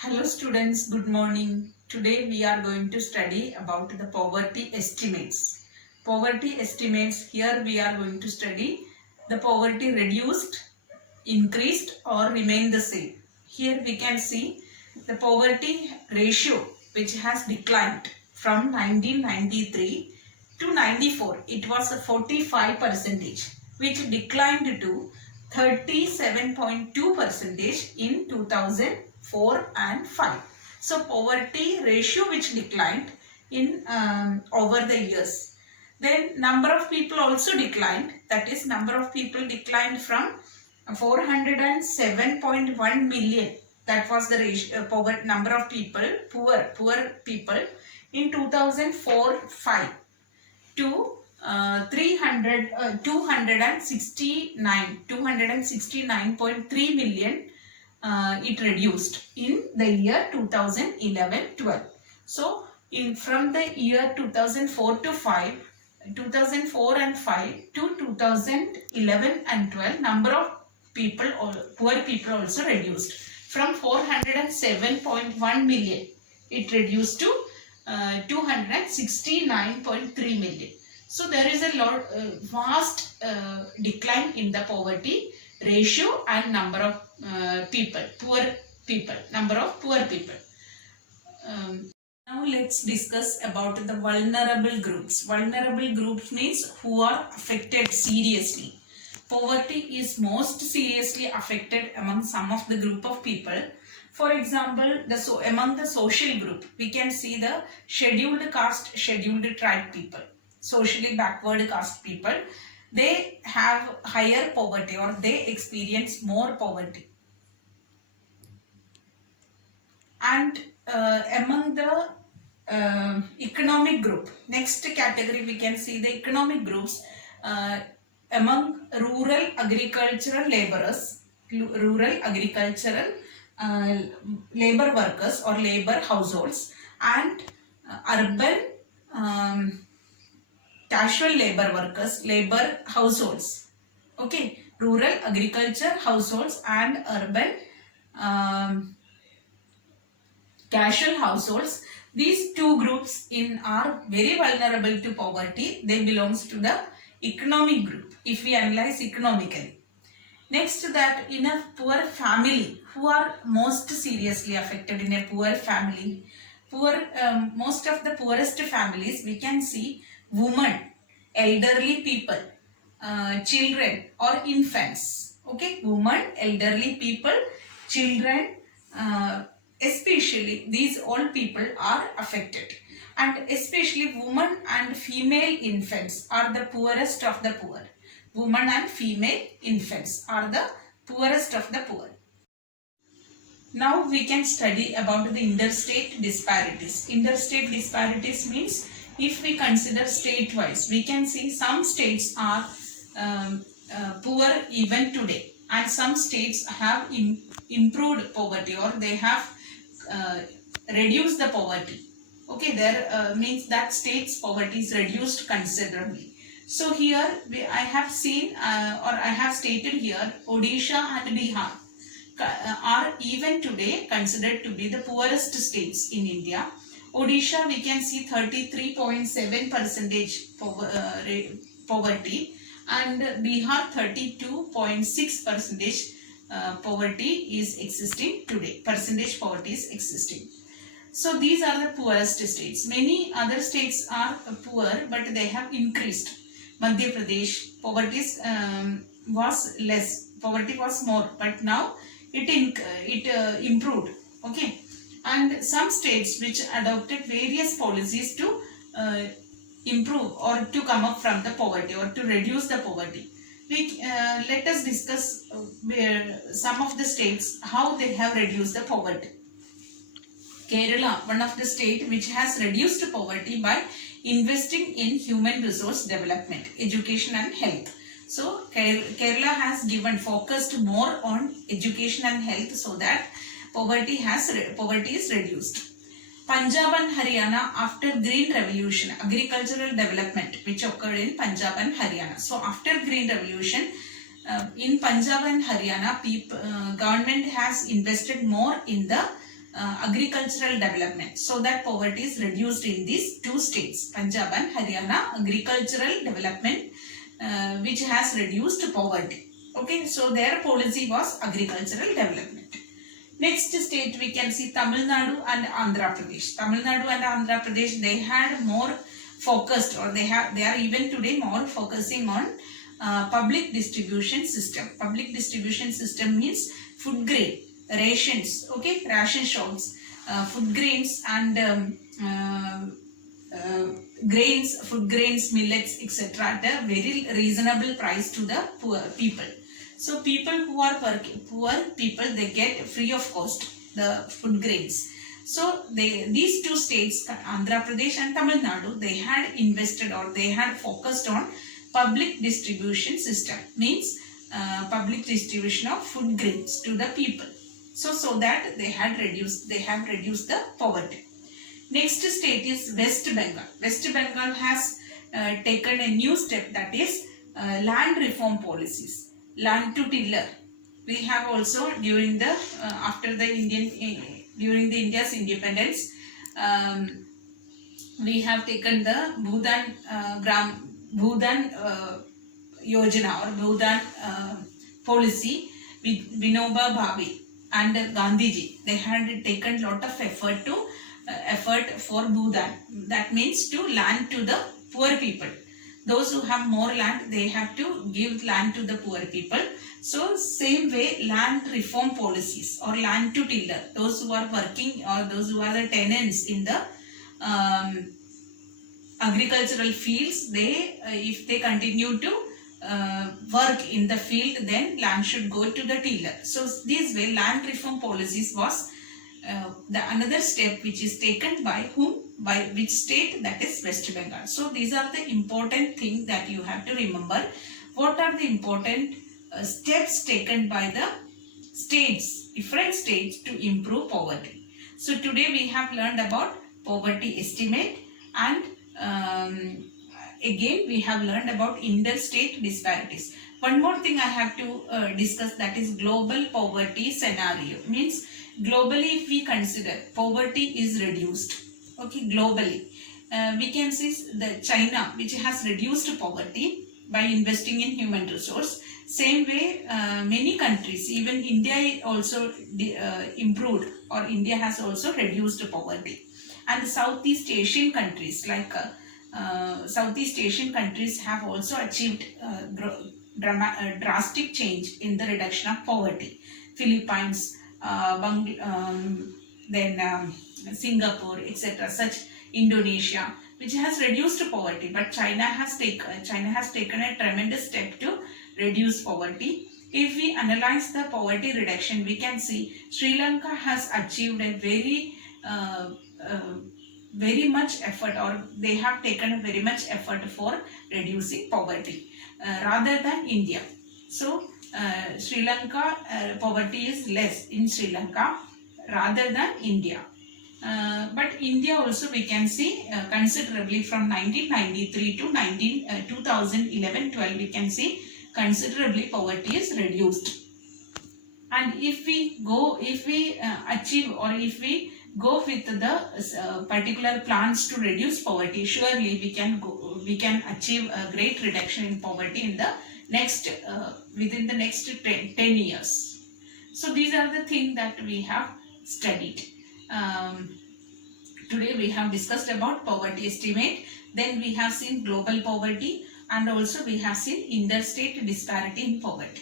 Hello students, good morning. Today we are going to study about the poverty estimates. Poverty estimates, here we are going to study the poverty reduced, increased or remained the same. Here we can see the poverty ratio which has declined from 1993 to 94. It was a 45 percentage which declined to 37.2 percentage in 2004 and 5. So poverty ratio which declined in over the years. Then number of people also declined, that is number of people declined from 407.1 million, that was the ratio, number of people, poor people in 2004-5 to 269.3 million. It reduced in the year 2011-12. So from the year 2004 to 5, 2004 and 5 to 2011 and 12, number of people, poor people also reduced from 407.1 million. It reduced to 269.3 million. So there is a vast decline in the poverty ratio and number of number of poor people. Now let's discuss about the vulnerable groups. Vulnerable groups means who are affected seriously. Poverty is most seriously affected among some of the group of people. For example, among the social group, we can see the scheduled caste, scheduled tribe people, socially backward caste people. They have higher poverty or they experience more poverty. And among the economic group, next category we can see the economic groups among rural agricultural laborers, rural agricultural labor workers or labor households, and urban casual labor workers, labor households. Okay, rural agriculture households and urban casual households. These two groups are very vulnerable to poverty. They belongs to the economic group if we analyze economically. Next to that, in a poor family, who are most seriously affected in a poor family? Most of the poorest families, we can see women, elderly people, children or infants. Okay, women, elderly people, children, especially these all people are affected, and especially women and female infants are the poorest of the poor. Women and female infants are the poorest of the poor. Now we can study about the interstate disparities. Interstate disparities means if we consider state-wise, we can see some states are poor even today, and some states have improved poverty or they have reduced the poverty. Okay, there means that state's poverty is reduced considerably. So here I have seen or I have stated here Odisha and Bihar are even today considered to be the poorest states in India. Odisha, we can see 33.7 percentage poverty, and Bihar 32.6 percentage poverty is existing today. Percentage poverty is existing. So these are the poorest states. Many other states are poor, but they have increased. Madhya Pradesh, poverty was less. Poverty was more, but now it improved. Okay, and some states which adopted various policies to improve or to come up from the poverty or to reduce the poverty. Let us discuss some of the states how they have reduced the poverty. Kerala, one of the state which has reduced poverty by investing in human resource development, education and health. So Kerala has given focused more on education and health so that poverty is reduced. Punjab and Haryana, after Green Revolution, agricultural development which occurred in Punjab and Haryana. So after Green Revolution, in Punjab and Haryana, government has invested more in the agricultural development, so that poverty is reduced in these two states, Punjab and Haryana. Agricultural development which has reduced poverty. Okay, so their policy was agricultural development. Next state we can see Tamil Nadu and Andhra Pradesh. Tamil Nadu and Andhra Pradesh, they had more focused, or they are even today more focusing on public distribution system. Public distribution system means food grain, rations, okay, ration shops, food grains and grains, food grains, millets, etc. at a very reasonable price to the poor people. So people who are poor people, they get free of cost the food grains. So these two states, Andhra Pradesh and Tamil Nadu, they had invested, or they had focused on public distribution system, means public distribution of food grains to the people. So that they have reduced the poverty. Next state is West Bengal. West Bengal has taken a new step, that is land reform policies. Land to tiller. We have also during the after the during the India's independence, we have taken the Bhudan Yojana or Bhudan policy with Vinoba Bhave and Gandhiji. They had taken lot of effort for Bhudan. That means to land to the poor people. Those who have more land, they have to give land to the poor people. So same way, land reform policies or land to tiller, those who are working or those who are the tenants in the agricultural fields, they if they continue to work in the field, then land should go to the tiller. So this way, land reform policies was the another step which is taken by whom, by which state, that is West Bengal. So these are the important things that you have to remember. What are the important steps taken by the states, different states, to improve poverty? So today we have learned about poverty estimate, and again we have learned about interstate disparities. One more thing I have to discuss, that is global poverty scenario. Means globally, if we consider poverty is reduced, okay, globally, we can see the China, which has reduced poverty by investing in human resource. Same way, many countries, even India also improved, or India has also reduced poverty. And Southeast Asian countries, like Southeast Asian countries, have also achieved drastic change in the reduction of poverty. Philippines, then Singapore, etc. Such Indonesia, which has reduced poverty, but China has taken a tremendous step to reduce poverty. If we analyze the poverty reduction, we can see Sri Lanka has achieved a very much effort, or they have taken a very much effort for reducing poverty rather than India. So Sri Lanka, poverty is less in Sri Lanka rather than India. But India also, we can see considerably from 1993 to 2011-12, we can see considerably poverty is reduced. And if we achieve, or if we go with the particular plans to reduce poverty, surely we can achieve a great reduction in poverty in the next within the next 10 years. So these are the things that we have studied. Today we have discussed about poverty estimate, then we have seen global poverty, and also we have seen interstate disparity in poverty.